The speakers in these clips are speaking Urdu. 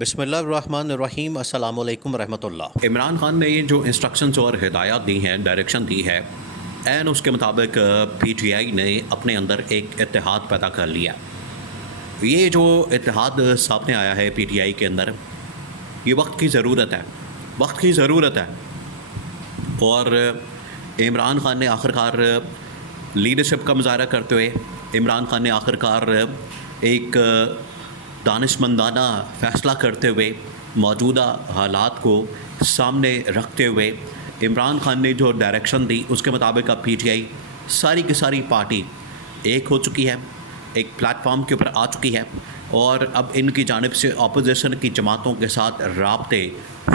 بسم اللہ الرحمن الرحیم، السلام علیکم ورحمۃ اللہ۔ عمران خان نے جو انسٹرکشنز اور ہدایات دی ہیں، ڈائریکشن دی ہے، این اس کے مطابق پی ٹی آئی نے اپنے اندر ایک اتحاد پیدا کر لیا۔ یہ جو اتحاد سامنے آیا ہے پی ٹی آئی کے اندر، یہ وقت کی ضرورت ہے، وقت کی ضرورت ہے۔ اور عمران خان نے آخرکار لیڈرشپ کا مظاہرہ کرتے ہوئے، عمران خان نے آخرکار ایک دانشمندانہ فیصلہ کرتے ہوئے، موجودہ حالات کو سامنے رکھتے ہوئے، عمران خان نے جو ڈائریکشن دی اس کے مطابق اب پی ٹی آئی ساری کی ساری پارٹی ایک ہو چکی ہے، ایک پلیٹ فارم کے اوپر آ چکی ہے، اور اب ان کی جانب سے اپوزیشن کی جماعتوں کے ساتھ رابطے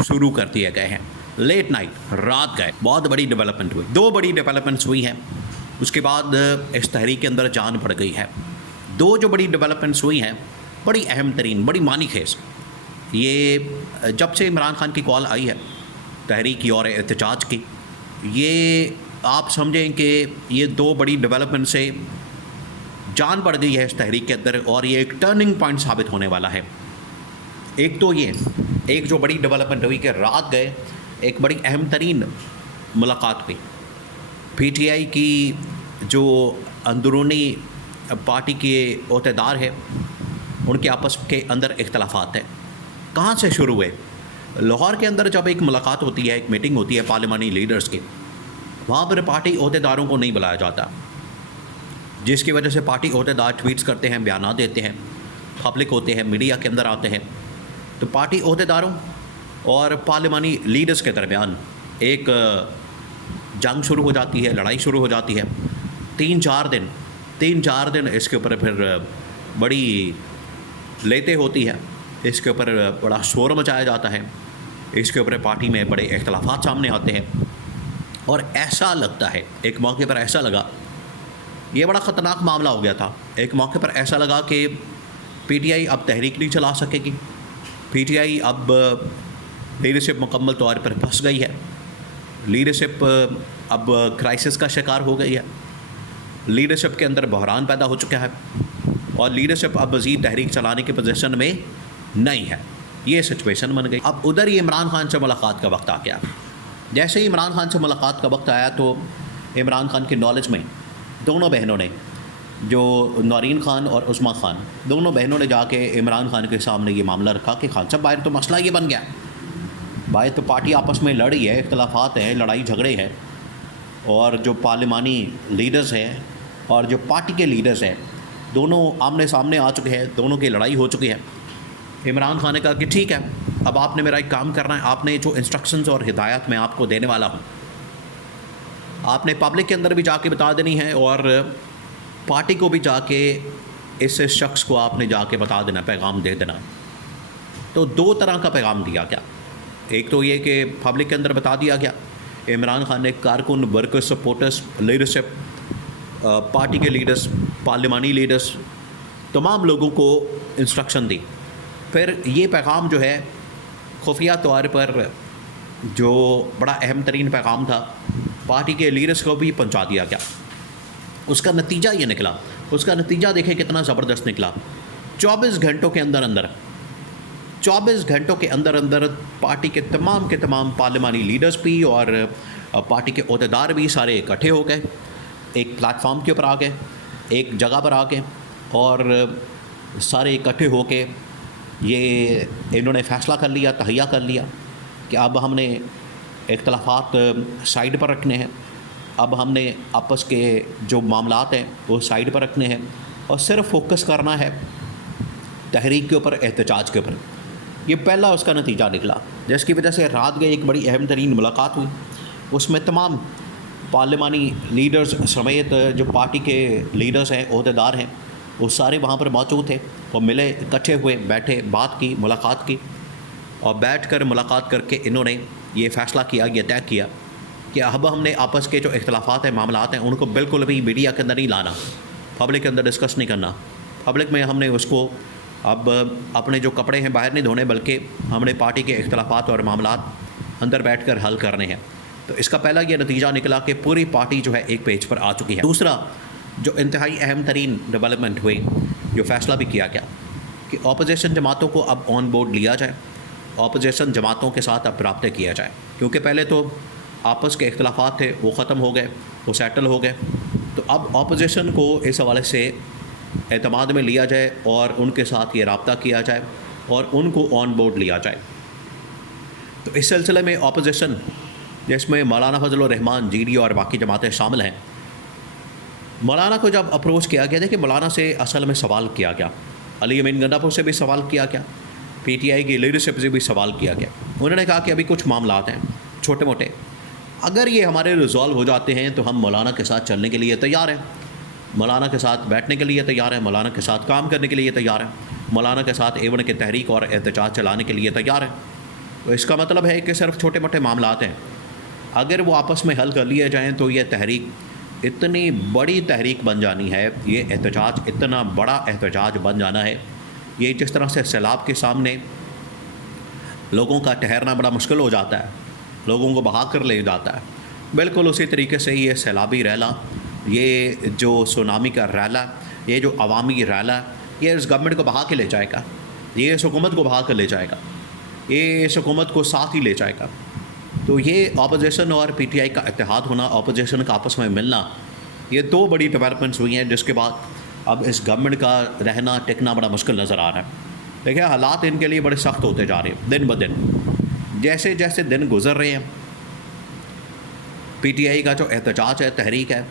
شروع کر دیے گئے ہیں۔ لیٹ نائٹ، رات گئے، بہت بڑی ڈیولپمنٹ ہوئی، 2 بڑی ڈیولپمنٹس ہوئی ہیں۔ اس کے بعد اس تحریک کے اندر جان پڑ گئی ہے۔ 2 جو بڑی ڈیولپمنٹس ہوئی ہیں، بڑی اہم ترین، بڑی معنی خیز، یہ جب سے عمران خان کی کال آئی ہے تحریک اور احتجاج کی، یہ آپ سمجھیں کہ یہ 2 بڑی ڈیولپمنٹ سے جان پڑ گئی ہے اس تحریک کے اندر، اور یہ ایک ٹرننگ پوائنٹ ثابت ہونے والا ہے۔ ایک تو یہ ایک جو بڑی ڈیولپمنٹ ہوئی کہ رات گئے ایک بڑی اہم ترین ملاقات ہوئی۔ پی ٹی آئی کی جو اندرونی پارٹی کے عہدیدار ہے، ان کے آپس کے اندر اختلافات ہیں۔ کہاں سے شروع ہوئے؟ لاہور کے اندر جب ایک ملاقات ہوتی ہے، ایک میٹنگ ہوتی ہے پارلیمانی لیڈرز کی، وہاں پر پارٹی عہدیداروں کو نہیں بلایا جاتا، جس کی وجہ سے پارٹی عہدیدار ٹویٹس کرتے ہیں، بیانات دیتے ہیں، پبلک ہوتے ہیں، میڈیا کے اندر آتے ہیں، تو پارٹی عہدیداروں اور پارلیمانی لیڈرز کے درمیان ایک جنگ شروع ہو جاتی ہے، لڑائی شروع ہو جاتی ہے۔ 3-4 دن اس کے اوپر پھر بڑی لیتے ہوتی ہے، اس کے اوپر بڑا شور مچایا جاتا ہے، اس کے اوپر پارٹی میں بڑے اختلافات سامنے آتے ہیں، اور ایسا لگتا ہے، ایک موقع پر ایسا لگا، یہ بڑا خطرناک معاملہ ہو گیا تھا، ایک موقع پر ایسا لگا کہ پی ٹی آئی اب تحریک نہیں چلا سکے گی، پی ٹی آئی اب لیڈرشپ مکمل طور پر پھنس گئی ہے، لیڈرشپ اب کرائسس کا شکار ہو گئی ہے، لیڈرشپ کے اندر بحران پیدا ہو چکا ہے، اور لیڈرشپ اب مزید تحریک چلانے کی پوزیشن میں نہیں ہے۔ یہ سچویشن بن گئی۔ اب ادھر ہی عمران خان سے ملاقات کا وقت آ گیا۔ جیسے ہی عمران خان سے ملاقات کا وقت آیا تو عمران خان کی نالج میں دونوں بہنوں نے، جو نورین خان اور عظمیٰ خان، دونوں بہنوں نے جا کے عمران خان کے سامنے یہ معاملہ رکھا کہ خان صاحب باہر تو مسئلہ یہ بن گیا، باہر تو پارٹی آپس میں لڑی ہے، اختلافات ہیں، لڑائی جھگڑے ہیں، اور جو پارلیمانی لیڈرز ہیں اور جو پارٹی کے لیڈرز ہیں، دونوں آمنے سامنے آ چکے ہیں، دونوں کی لڑائی ہو چکی ہے۔ عمران خان نے کہا کہ ٹھیک ہے، اب آپ نے میرا ایک کام کرنا ہے، آپ نے جو انسٹرکشنز اور ہدایات میں آپ کو دینے والا ہوں، آپ نے پبلک کے اندر بھی جا کے بتا دینی ہے، اور پارٹی کو بھی جا کے اس شخص کو آپ نے جا کے بتا دینا، پیغام دے دینا۔ تو 2 طرح کا پیغام دیا گیا۔ ایک تو یہ کہ پبلک کے اندر بتا دیا گیا، عمران خان نے کارکن، ورکرز، سپورٹرز، لیڈرشپ، پارٹی کے لیڈرز، پارلیمانی لیڈرز، تمام لوگوں کو انسٹرکشن دی۔ پھر یہ پیغام جو ہے خفیہ طور پر، جو بڑا اہم ترین پیغام تھا، پارٹی کے لیڈرز کو بھی پہنچا دیا گیا۔ اس کا نتیجہ یہ نکلا، اس کا نتیجہ دیکھیں کتنا زبردست نکلا۔ 24 گھنٹوں کے اندر 24 گھنٹوں کے اندر پارٹی کے تمام پارلیمانی لیڈرز بھی اور پارٹی کے عہدیدار بھی سارے اکٹھے ہو گئے، ایک پلیٹ فارم کے اوپر آ گئے، ایک جگہ پر آ گئے، اور سارے اکٹھے ہو کے یہ انہوں نے فیصلہ کر لیا، تہیہ کر لیا کہ اب ہم نے اختلافات سائڈ پر رکھنے ہیں، اب ہم نے آپس کے جو معاملات ہیں وہ سائڈ پر رکھنے ہیں، اور صرف فوکس کرنا ہے تحریک کے اوپر، احتجاج کے اوپر۔ یہ پہلا اس کا نتیجہ نکلا، جس کی وجہ سے رات گئے ایک بڑی اہم ترین ملاقات ہوئی۔ اس میں تمام پارلیمانی لیڈرز سمیت جو پارٹی کے لیڈرز ہیں، عہدیدار ہیں، وہ سارے وہاں پر موجود تھے۔ وہ ملے، اکٹھے ہوئے، بیٹھے، بات کی، ملاقات کی، اور بیٹھ کر ملاقات کر کے انہوں نے یہ فیصلہ کیا، یہ طے کیا کہ اب ہم نے آپس کے جو اختلافات ہیں، معاملات ہیں، ان کو بالکل بھی میڈیا کے اندر نہیں لانا، پبلک کے اندر ڈسکس نہیں کرنا، پبلک میں ہم نے اس کو اب اپنے جو کپڑے ہیں باہر نہیں دھونے، بلکہ ہم نے پارٹی کے اختلافات اور معاملات اندر بیٹھ کر حل کرنے ہیں۔ تو اس کا پہلا یہ نتیجہ نکلا کہ پوری پارٹی جو ہے ایک پیج پر آ چکی ہے۔ دوسرا جو انتہائی اہم ترین ڈیولپمنٹ ہوئی، جو فیصلہ بھی کیا گیا کہ اپوزیشن جماعتوں کو اب آن بورڈ لیا جائے، اپوزیشن جماعتوں کے ساتھ اب رابطے کیا جائے، کیونکہ پہلے تو آپس کے اختلافات تھے وہ ختم ہو گئے، وہ سیٹل ہو گئے، تو اب اپوزیشن کو اس حوالے سے اعتماد میں لیا جائے اور ان کے ساتھ یہ رابطہ کیا جائے اور ان کو آن بورڈ لیا جائے۔ تو اس سلسلے میں اپوزیشن جس میں مولانا فضل الرحمان جی ڈی اور باقی جماعتیں شامل ہیں، مولانا کو جب اپروچ کیا گیا، دیکھیں مولانا سے اصل میں سوال کیا گیا، علی امین گنڈاپور سے بھی سوال کیا گیا، پی ٹی آئی کی لیڈرشپ سے بھی سوال کیا گیا۔ انہوں نے کہا کہ ابھی کچھ معاملات ہیں چھوٹے موٹے، اگر یہ ہمارے ریزالو ہو جاتے ہیں تو ہم مولانا کے ساتھ چلنے کے لیے تیار ہیں، مولانا کے ساتھ بیٹھنے کے لیے تیار ہیں، مولانا کے ساتھ کام کرنے کے لیے تیار ہیں، مولانا کے ساتھ ایون کے تحریک اور احتجاج چلانے کے لیے تیار ہیں۔ تو اس کا مطلب ہے کہ صرف چھوٹے موٹے معاملات ہیں، اگر وہ آپس میں حل کر لیے جائیں تو یہ تحریک اتنی بڑی تحریک بن جانی ہے، یہ احتجاج اتنا بڑا احتجاج بن جانا ہے، یہ جس طرح سے سیلاب کے سامنے لوگوں کا ٹھہرنا بڑا مشکل ہو جاتا ہے، لوگوں کو بہا کر لے جاتا ہے، بالکل اسی طریقے سے یہ سیلابی ریلا، یہ جو سونامی کا ریلا، یہ جو عوامی ریلا، یہ اس گورنمنٹ کو بہا کے لے جائے گا، یہ اس حکومت کو بہا کر لے جائے گا، یہ اس حکومت کو ساتھ ہی لے جائے گا۔ تو یہ اپوزیشن اور پی ٹی آئی کا اتحاد ہونا، اپوزیشن کا آپس میں ملنا، یہ دو بڑی ڈیولپمنٹس ہوئی ہیں جس کے بعد اب اس گورنمنٹ کا رہنا ٹکنا بڑا مشکل نظر آ رہا ہے۔ دیکھیں حالات ان کے لیے بڑے سخت ہوتے جا رہے ہیں دن بدن، جیسے جیسے دن گزر رہے ہیں پی ٹی آئی کا جو احتجاج ہے، تحریک ہے،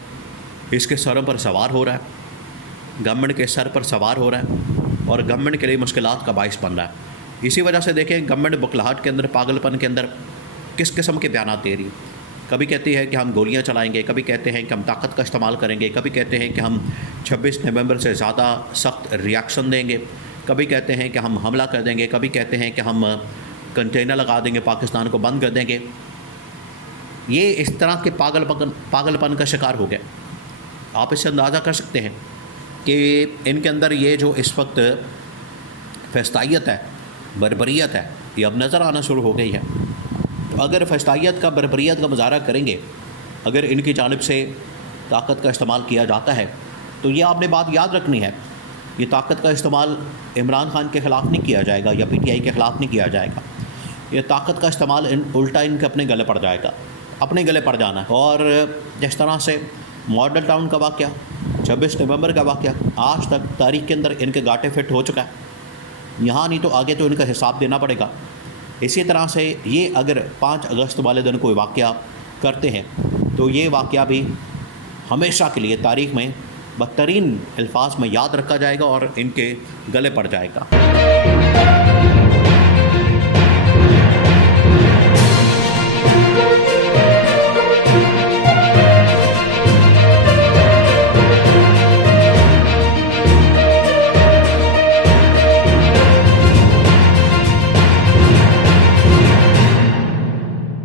اس کے سروں پر سوار ہو رہا ہے، گورنمنٹ کے سر پر سوار ہو رہا ہے اور گورنمنٹ کے لیے مشکلات کا باعث بن رہا ہے۔ اسی وجہ سے دیکھیں گورنمنٹ بکلاہٹ کے اندر، پاگل پن کے اندر کس قسم کے بیانات دے رہی ہے، کبھی کہتی ہے کہ ہم گولیاں چلائیں گے، کبھی کہتے ہیں کہ ہم طاقت کا استعمال کریں گے، کبھی کہتے ہیں کہ ہم 26 نومبر سے زیادہ سخت ریاکشن دیں گے، کبھی کہتے ہیں کہ ہم حملہ کر دیں گے، کبھی کہتے ہیں کہ ہم کنٹینر لگا دیں گے، پاکستان کو بند کر دیں گے۔ یہ اس طرح کے پاگل پن کا شکار ہو گئے۔ آپ اس سے اندازہ کر سکتے ہیں کہ ان کے اندر یہ جو اس وقت فسطائیت ہے، بربریت ہے، یہ اب نظر آنا شروع ہو گئی ہے۔ تو اگر فسطائیت کا، بربریت کا مظاہرہ کریں گے، اگر ان کی جانب سے طاقت کا استعمال کیا جاتا ہے تو یہ آپ نے بات یاد رکھنی ہے، یہ طاقت کا استعمال عمران خان کے خلاف نہیں کیا جائے گا یا پی ٹی آئی کے خلاف نہیں کیا جائے گا، یہ طاقت کا استعمال الٹا ان کے اپنے گلے پڑ جائے گا، اپنے گلے پڑ جانا ہے۔ اور جس طرح سے ماڈل ٹاؤن کا واقعہ، 26 نومبر کا واقعہ، آج تک تاریخ کے اندر ان کے گاٹے فٹ ہو چکا ہے، یہاں نہیں تو آگے تو ان کا حساب دینا پڑے گا۔ اسی طرح سے یہ اگر 5 اگست والے دن کوئی واقعہ کرتے ہیں تو یہ واقعہ بھی ہمیشہ کے لیے تاریخ میں بدترین الفاظ میں یاد رکھا جائے گا اور ان کے گلے پڑ جائے گا۔